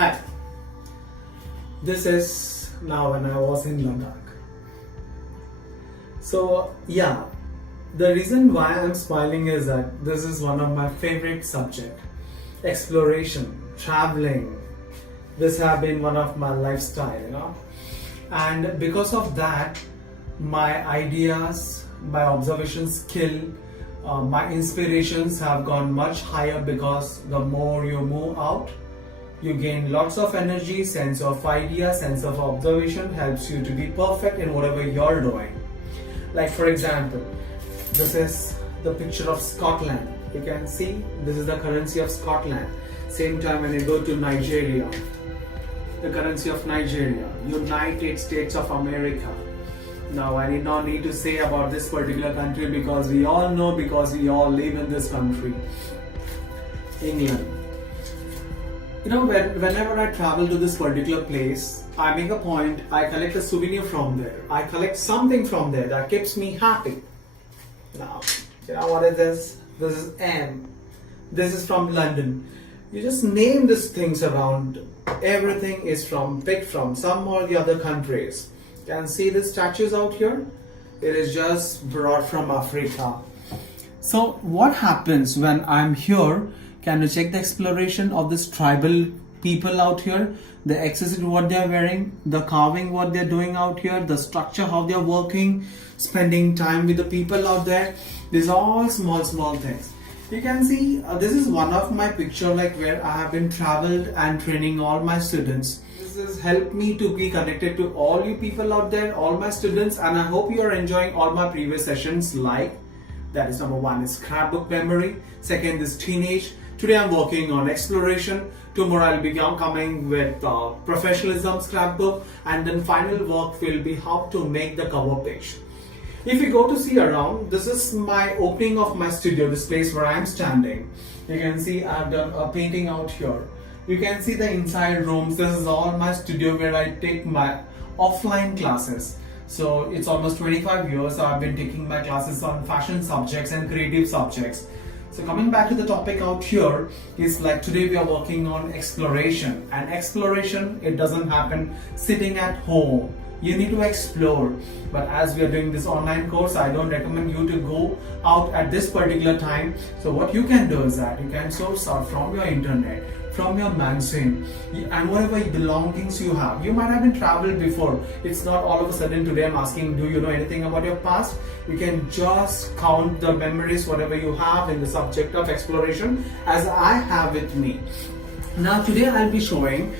Hi, this is now when I was in Ladakh. So yeah, the reason why I'm smiling is that this is one of my favorite subject. Exploration, traveling, this have been one of my lifestyle, and because of that, my ideas, my observation skill, my inspirations have gone much higher because the more you move out, you gain lots of energy, sense of idea, sense of observation, helps you to be perfect in whatever you're doing. Like for example, this is the picture of Scotland. You can see this is the currency of Scotland. Same time when you go to Nigeria, the currency of Nigeria, United States of America. Now I did not need to say about this particular country because we all know, because we all live in this country, England. Whenever I travel to this particular place, I make a point, I collect a souvenir from there. I collect something from there that keeps me happy. Now, what is this? This is M. This is from London. You just name these things around. Everything is picked from some or the other countries. You can see the statues out here. It is just brought from Africa. So what happens when I'm here? Can you check the exploration of this tribal people out here? The accessory what they are wearing, the carving what they're doing out here, the structure how they're working, spending time with the people out there. These are all small things. You can see this is one of my picture where I have been traveled and training all my students. This has helped me to be connected to all you people out there, all my students, and I hope you are enjoying all my previous sessions. That is number one is scrapbook memory, second is teenage. Today I'm working on exploration. Tomorrow I'll be coming with professionalism scrapbook, and then final work will be how to make the cover page. If you go to see around, this is my opening of my studio, this place where I'm standing. You can see I've done a painting out here. You can see the inside rooms. This is all my studio where I take my offline classes. So it's almost 25 years I've been taking my classes on fashion subjects and creative subjects. So coming back to the topic out here is today we are working on exploration, and exploration, it doesn't happen sitting at home. You need to explore, but as we are doing this online course, I don't recommend you to go out at this particular time. So what you can do is that you can source out from your internet, from your magazine, and whatever belongings you have. You might have been traveled before. It's not all of a sudden today I'm asking, do you know anything about your past? You can just count the memories, whatever you have in the subject of exploration, as I have with me. Now today I'll be showing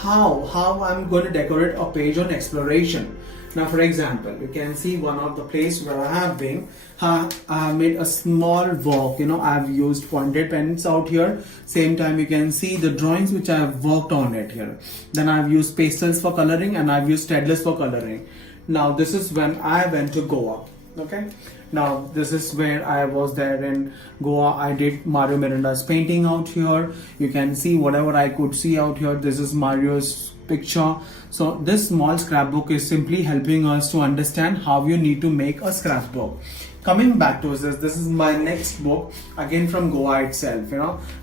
how I'm going to decorate a page on exploration. Now for example, you can see one of the place where I have been. I have made a small work, I've used pointed pens out here. Same time you can see the drawings which I have worked on it here. Then I've used pastels for coloring, and I've used Staedtler for coloring. Now this is when I went to Goa. Okay, now this is where I was there in Goa. I did Mario Miranda's painting out here. You can see whatever I could see out here. This is Mario's picture. So this small scrapbook is simply helping us to understand how you need to make a scrapbook. Coming back to this is my next book, again from Goa itself.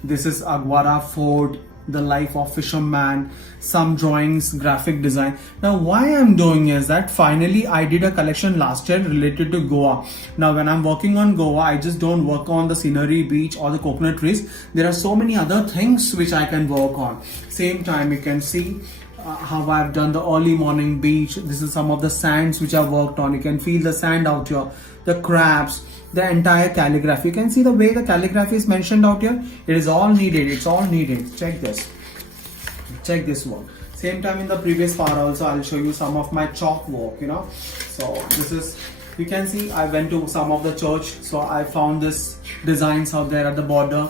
This is Aguara Fort, the life of fisherman, some drawings, graphic design. Now why I'm doing is that finally I did a collection last year related to Goa. Now when I'm working on Goa, I just don't work on the scenery, beach or the coconut trees. There are so many other things which I can work on. Same time you can see how I've done the early morning beach. This is some of the sands which I've worked on. You can feel the sand out here, the crabs, the entire calligraphy. You can see the way the calligraphy is mentioned out here. It is all needed. It's all needed. Check this. Check this work. Same time in the previous part also I'll show you some of my chalk work, So this is, you can see I went to some of the church. So I found this designs out there at the border.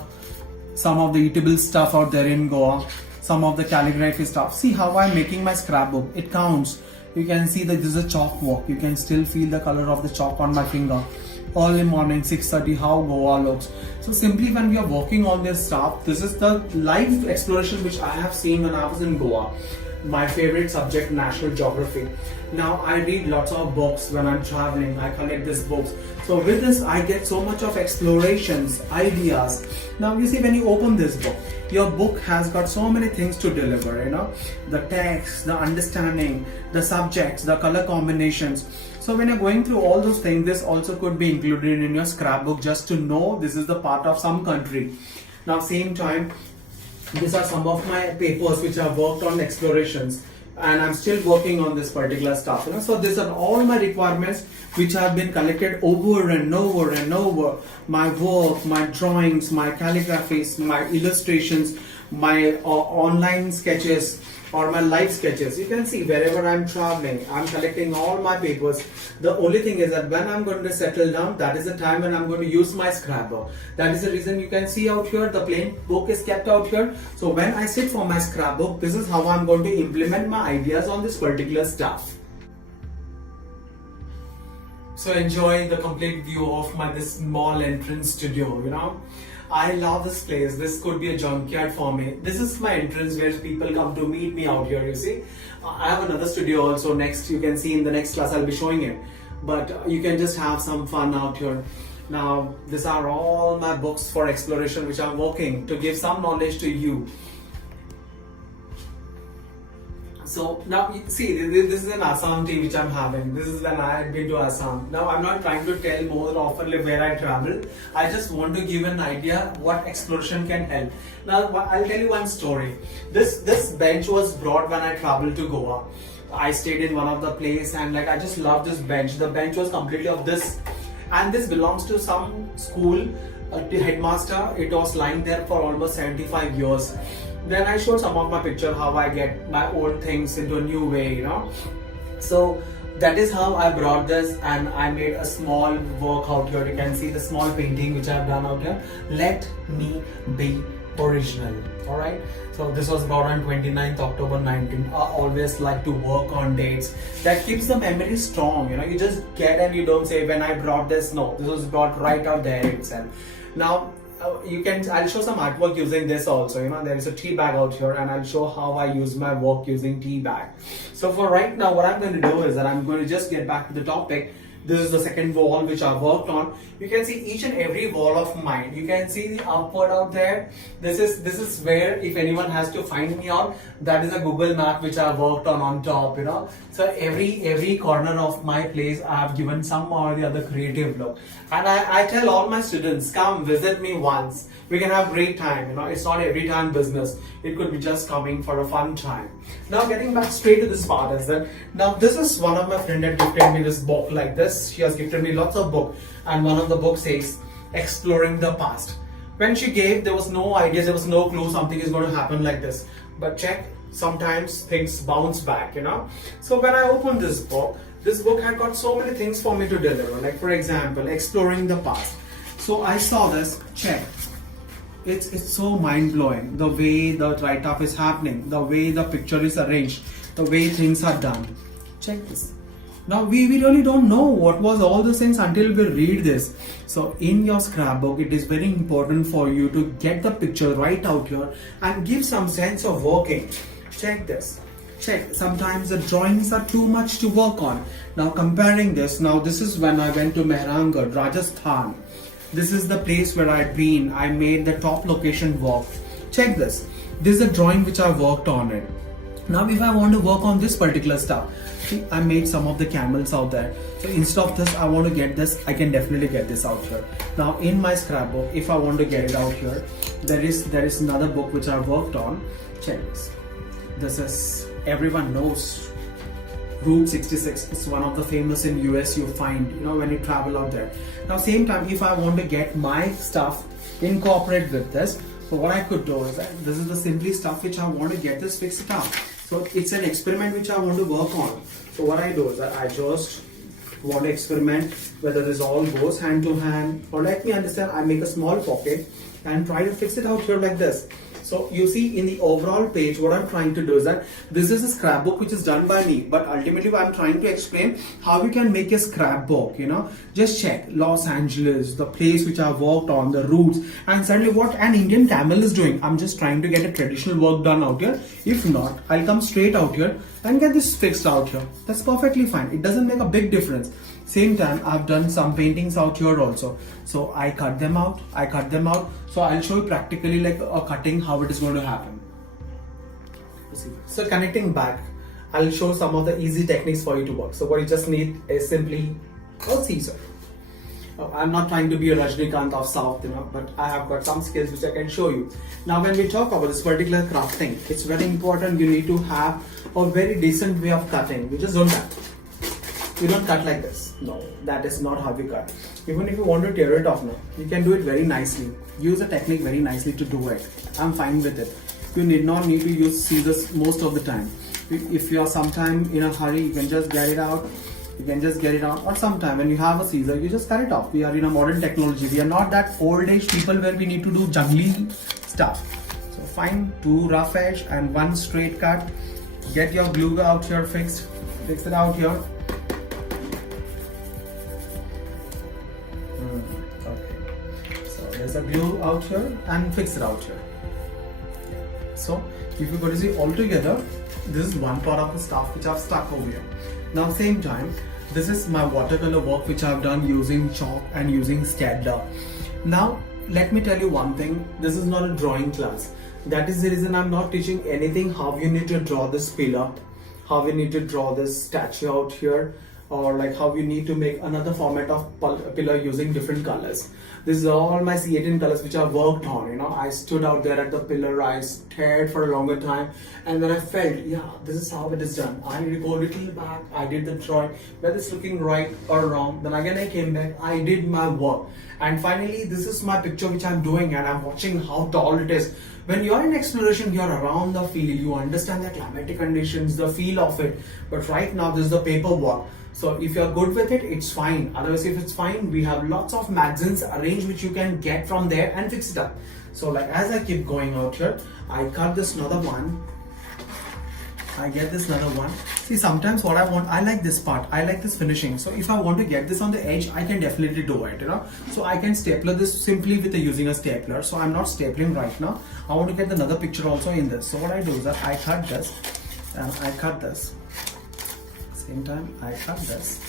Some of the eatable stuff out there in Goa. Some of the calligraphy stuff. See how I'm making my scrapbook. It counts. You can see that this is a chalk walk. You can still feel the color of the chalk on my finger. Early morning, 6:30, how Goa looks. So simply when we are working on this stuff, this is the live exploration which I have seen when I was in Goa. My favorite subject, National Geography. Now I read lots of books when I'm traveling. I collect these books. So with this I get so much of explorations, ideas. Now you see when you open this book, your book has got so many things to deliver, the text, the understanding, the subjects, the color combinations. So when you're going through all those things, this also could be included in your scrapbook just to know this is the part of some country. Now same time, these are some of my papers which I've worked on explorations, and I'm still working on this particular stuff. So these are all my requirements which have been collected over and over and over. My work, my drawings, my calligraphies, my illustrations, my online sketches or my live sketches. You can see wherever I'm traveling, I'm collecting all my papers. The only thing is that when I'm going to settle down, that is the time when I'm going to use my scrapbook. That is the reason you can see out here, the plain book is kept out here. So when I sit for my scrapbook, this is how I'm going to implement my ideas on this particular stuff. So enjoy the complete view of this small entrance studio, I love this place. This could be a junkyard for me. This is my entrance where people come to meet me out here, you see. I have another studio also next. You can see in the next class I'll be showing it. But you can just have some fun out here. Now, these are all my books for exploration which I'm working to give some knowledge to you. So now see, this is an Assam tea which I'm having. This is when I had been to Assam. Now I'm not trying to tell more often where I travel. I just want to give an idea what exploration can help. Now I'll tell you one story. This bench was brought when I traveled to Goa. I stayed in one of the place and I just love this bench. The bench was completely of this, and this belongs to some school. The headmaster. It was lying there for almost 75 years. Then I showed some of my picture how I get my old things into a new way, So that is how I brought this, and I made a small work out here. You can see the small painting which I've done out here. Let me be original. Alright. So this was brought on 29th October 19. I always like to work on dates. That keeps the memory strong. You just get and you don't say when I brought this. No, this was brought right out there itself. Now I'll show some artwork using this also. There is a tea bag out here, and I'll show how I use my work using tea bag. So for right now, what I'm going to do is that I'm going to just get back to the topic. This is the second wall which I worked on. You can see each and every wall of mine. You can see the upward out there. This is where, if anyone has to find me out, that is a Google map which I worked on top, So every corner of my place I have given some or the other creative look. And I tell all my students, come visit me once. We can have great time, It's not every time business. It could be just coming for a fun time. Now getting back straight to this part is that, now this is one of my friend that gifted me this book like this. She has gifted me lots of books, and one of the books says Exploring the Past. When she gave, there was no idea, there was no clue something is going to happen like this. But check, sometimes things bounce back, So when I opened this book had got so many things for me to deliver. Like for example, Exploring the Past. So I saw this, check. It's so mind-blowing, the way the write-up is happening, the way the picture is arranged, the way things are done. Check this. Now we really don't know what was all those things until we read this. So in your scrapbook, it is very important for you to get the picture right out here and give some sense of working. Check this. Check. Sometimes the drawings are too much to work on. Now comparing this, now this is when I went to Mehrangarh, Rajasthan. This is the place where I'd been. I made the top location work. Check this. This is a drawing which I worked on it. Now if I want to work on this particular stuff, see, I made some of the camels out there. So instead of this, I want to get this, I can definitely get this out here. Now in my scrapbook, if I want to get it out here, there is another book which I worked on. Check this. This is, everyone knows Route 66. It's one of the famous in US you find, when you travel out there. Now same time, if I want to get my stuff incorporate with this, so what I could do is that this is the simply stuff which I want to get this fixed up. So it's an experiment which I want to work on. So what I do is that I just want to experiment whether this all goes hand to hand, or let me understand, I make a small pocket and try to fix it out here like this. So you see in the overall page, what I'm trying to do is that this is a scrapbook which is done by me, but ultimately I'm trying to explain how you can make a scrapbook, just check Los Angeles, the place which I worked on, the routes, and suddenly what an Indian camel is doing. I'm just trying to get a traditional work done out here. If not, I'll come straight out here and get this fixed out here. That's perfectly fine. It doesn't make a big difference. Same time, I've done some paintings out here also. So I cut them out. So I'll show you practically like a cutting, how it is going to happen. So connecting back, I'll show some of the easy techniques for you to work. So what you just need is simply a scissor. I'm not trying to be a Rajnikant of South, but I have got some skills which I can show you. Now when we talk about this particular crafting, it's very important you need to have a very decent way of cutting. You just don't cut. You don't cut like this. No, that is not how you cut. Even if you want to tear it off now, you can do it very nicely. Use a technique very nicely to do it. I'm fine with it. You need not need to use scissors most of the time. If you are sometime in a hurry, you can just get it out. Or sometime when you have a scissor, you just cut it off. We are in a modern technology. We are not that old age people where we need to do juggling stuff. So find two rough edge and one straight cut. Get your glue out here fixed. Fix it out here. There's a glue out here and fix it out here. So if you go to see all together, this is one part of the stuff which I've stuck over here. Now same time, this is my watercolor work which I've done using chalk and using Stadler. Now let me tell you one thing, this is not a drawing class. That is the reason I'm not teaching anything how you need to draw this pillar, how you need to draw this statue out here, or like how you need to make another format of pillar using different colors. This is all my C18 colors which I worked on. I stood out there at the pillar, I stared for a longer time, and then I felt, yeah, this is how it is done. I need to go a little back, I did the drawing, whether it's looking right or wrong. Then again I came back, I did my work. And finally, this is my picture which I'm doing, and I'm watching how tall it is. When you're in exploration, you're around the field, you understand the climatic conditions, the feel of it. But right now, this is the paperwork. So if you're good with it, it's fine. Otherwise, if it's fine, we have lots of magazines arranged which you can get from there and fix it up. So like as I keep going out here, I cut this another one. I get this another one. See, sometimes what I want, I like this part, I like this finishing. So if I want to get this on the edge, I can definitely do it, So I can stapler this simply with using a stapler. So I'm not stapling right now. I want to get another picture also in this. So what I do is that I cut this and I cut this. Same time, I cut this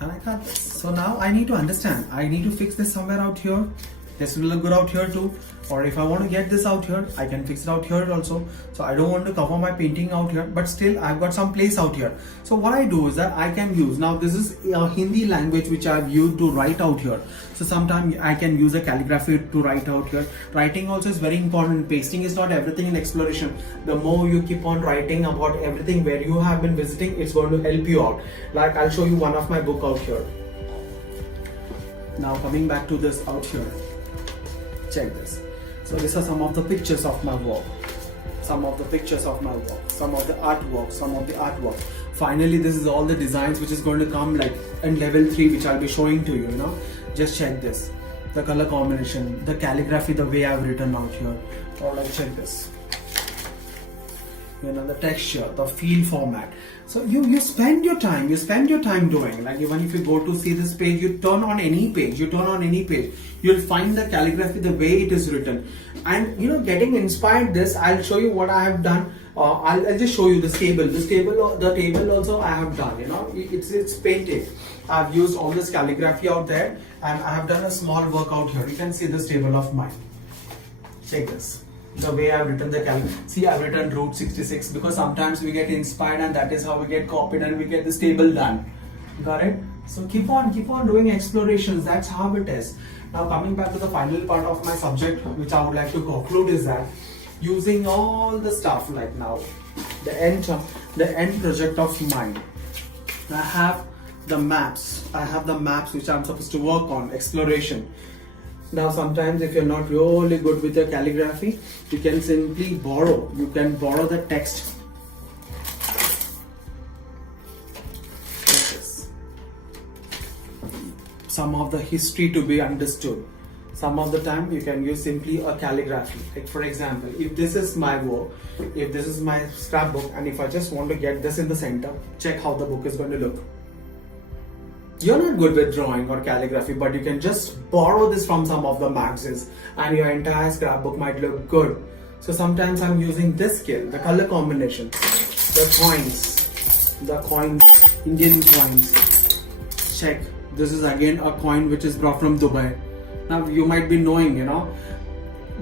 and I cut this. So now I need to understand, I need to fix this somewhere out here. This will look good out here too. Or if I want to get this out here, I can fix it out here also. So I don't want to cover my painting out here, but still I've got some place out here. So what I do is that I can use, now this is a Hindi language which I've used to write out here. So sometimes I can use a calligraphy to write out here. Writing also is very important. Pasting is not everything in exploration. The more you keep on writing about everything where you have been visiting, it's going to help you out. Like I'll show you one of my book out here. Now coming back to this out here. Check this. So these are some of the pictures of my work, some of the artwork. Finally, this is all the designs which is going to come like in level 3, which I'll be showing to you, Just check this. The color combination, the calligraphy, the way I've written out here. Or like check this. The texture, the feel format. So you spend your time doing, like even if you go to see this page, you turn on any page, you'll find the calligraphy, the way it is written. And getting inspired this, I'll show you what I have done. I'll just show you this table. The table also I have done, it's painted. I've used all this calligraphy out there, and I have done a small work out here. You can see this table of mine. Check this. the way I've written the see, I've written root 66 because sometimes we get inspired and that is how we get copied and we get this table done. Got it? So keep on doing explorations. That's how it is. Now coming back to the final part of my subject, which I would like to conclude, is that using all the stuff like now, the end project of mine, I have the maps. Which I'm supposed to work on, exploration. Now sometimes if you're not really good with your calligraphy, you can simply borrow. You can borrow the text. Some of the history to be understood. Some of the time you can use simply a calligraphy. Like for example, if this is my work, if this is my scrapbook, and if I just want to get this in the center, check how the book is going to look. You're not good with drawing or calligraphy, but you can just borrow this from some of the magazines and your entire scrapbook might look good. So sometimes I'm using this skill, the color combination, the coins, Indian coins. Check. This is again a coin which is brought from Dubai. Now you might be knowing,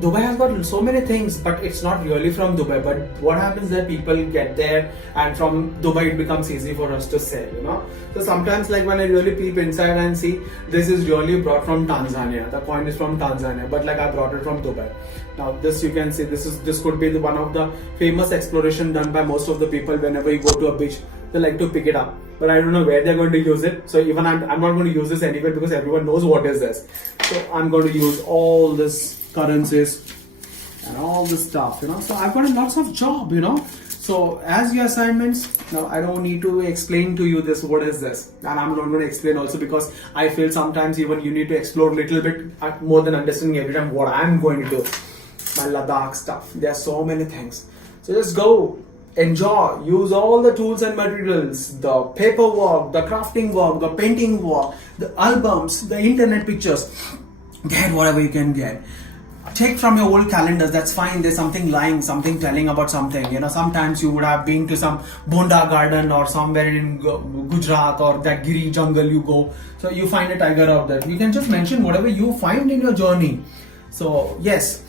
Dubai has got so many things, but it's not really from Dubai. But what happens that people get there and from Dubai it becomes easy for us to sell, So sometimes like when I really peep inside and see this is really brought from Tanzania. The coin is from Tanzania, but like I brought it from Dubai. Now this you can see, this could be one of the famous exploration done by most of the people whenever you go to a beach. They like to pick it up, but I don't know where they're going to use it. So even I'm not going to use this anywhere because everyone knows what is this. So I'm going to use all this currencies and all this stuff, So I've got lots of job, So as your assignments, now I don't need to explain to you this, what is this? And I'm not going to explain also because I feel sometimes even you need to explore a little bit more than understanding every time what I'm going to do. My Ladakh stuff. There are so many things. So just go. Enjoy, use all the tools and materials, the paperwork, the crafting work, the painting work, the albums, the internet pictures. Get whatever you can get. Take from your old calendars, that's fine. There's something lying, something telling about something. Sometimes you would have been to some Bonda garden or somewhere in Gujarat or that Giri jungle you go. So you find a tiger out there. You can just mention whatever you find in your journey. So yes,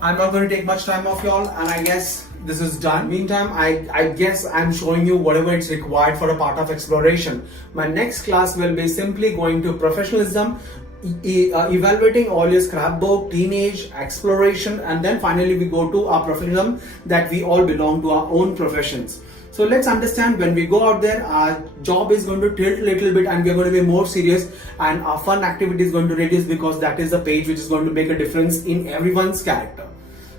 I'm not going to take much time off y'all, and I guess this is done. Meantime, I guess I'm showing you whatever it's required for a part of exploration. My next class will be simply going to professionalism, evaluating all your scrapbook, teenage, exploration, and then finally we go to our professionalism, that we all belong to our own professions. So let's understand, when we go out there, our job is going to tilt a little bit and we're going to be more serious, and our fun activity is going to reduce because that is the page which is going to make a difference in everyone's character.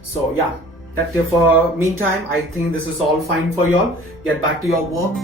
So yeah, that for meantime, I think this is all fine for y'all. Get back to your work.